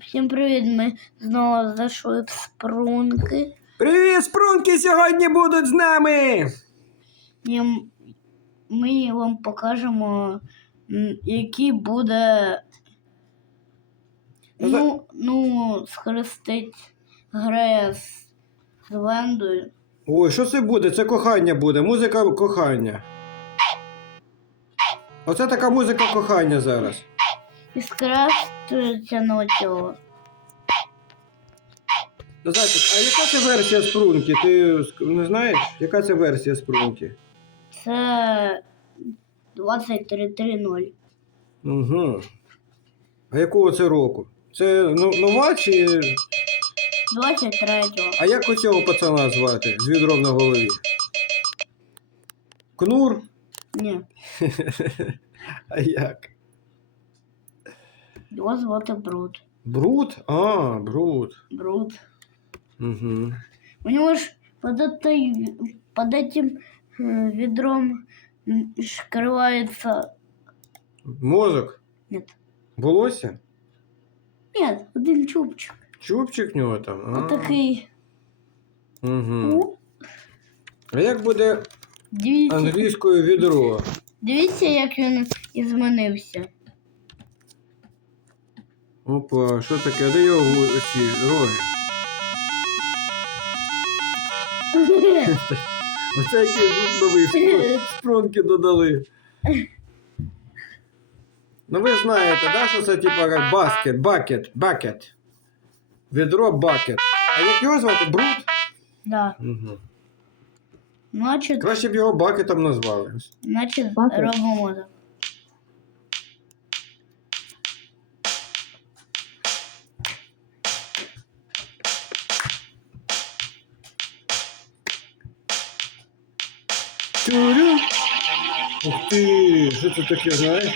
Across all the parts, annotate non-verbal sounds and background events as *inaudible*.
Всім привіт! Ми знову зайшли в спрунки. Привіт, спрунки сьогодні будуть з нами. І ми вам покажемо, який буде. Ну, Ну, ну, схрестить грея з, Вендою. Ой, що це буде? Це кохання буде, музика кохання. Оце така музика кохання зараз. І схрестується на цього. Ну, Зайчик, а яка це версія спрунки? Ти не знаєш? Яка це версія спрунки? Це 23.3.0. Угу. А якого це року? Це ну, нова чи. 23-го. А як оцього пацана звати з відром на голові? Кнур? Ні, *laughs* А як? його звати Бруд. Бруд? А, бруд. Бруд. Угу. У него ж под, этой, под этим э, ведром м, скрывается... Мозок? Нет. Волосся? Нет, один чубчик. Чубчик в нього там? А, Вот такий. Угу. Ну, А як буде дивіться, англійською відро? дивіться, як він і змінився. Опа, що таке? Де його гу- ці роги? *laughs* Оце який тут новий спро- спронки додали. Ну ви знаєте, да, що це типа як баскет, бакет, бакет. Відро бакет. А як його звати? Бруд? Да. Угу. Значить, Краще б його бакетом назвали. значить робимо так. Тюрю. Ух ти, що це таке, знаєш?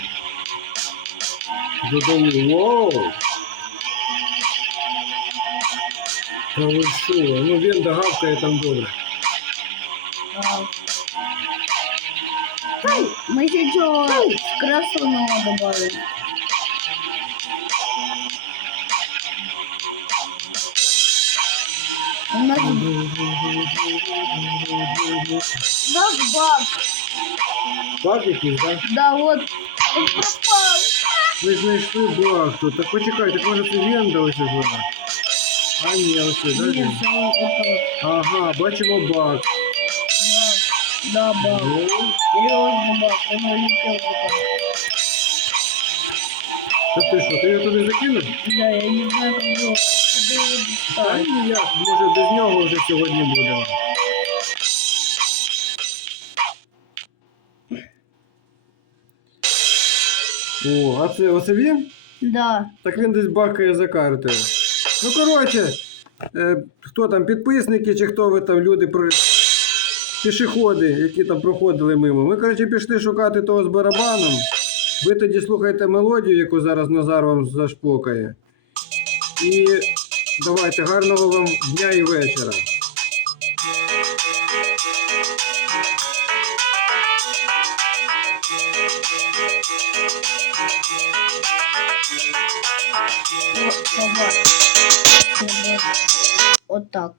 Додому. вау. Та ви що? Ну він догавкає там добре. Вау. Ми ще цього красуного добавили. Да, баг. Баг якийсь, так? Да, от. Пропав. Ви знайшли баг тут. Так почекай, так може легенда ось вона. А ні, ось це, так? Ні, це отак. Ага, бачимо баг. Да, баг. Серйозно баг, воно летів туди. Та ти що, ти його туди закинув? Да, я не знаю, его. Куда Та ніяк, може без нього вже сьогодні буде. О, а це оце він? Да. Так він десь бакає за картою. Ну, коротше, е, хто там, підписники чи хто ви там, люди про пішоходи, які там проходили мимо. Ми, коротше, пішли шукати того з барабаном. Ви тоді слухайте мелодію, яку зараз Назар вам зашпокає. І давайте гарного вам дня і вечора. Вот, собак. Вот так.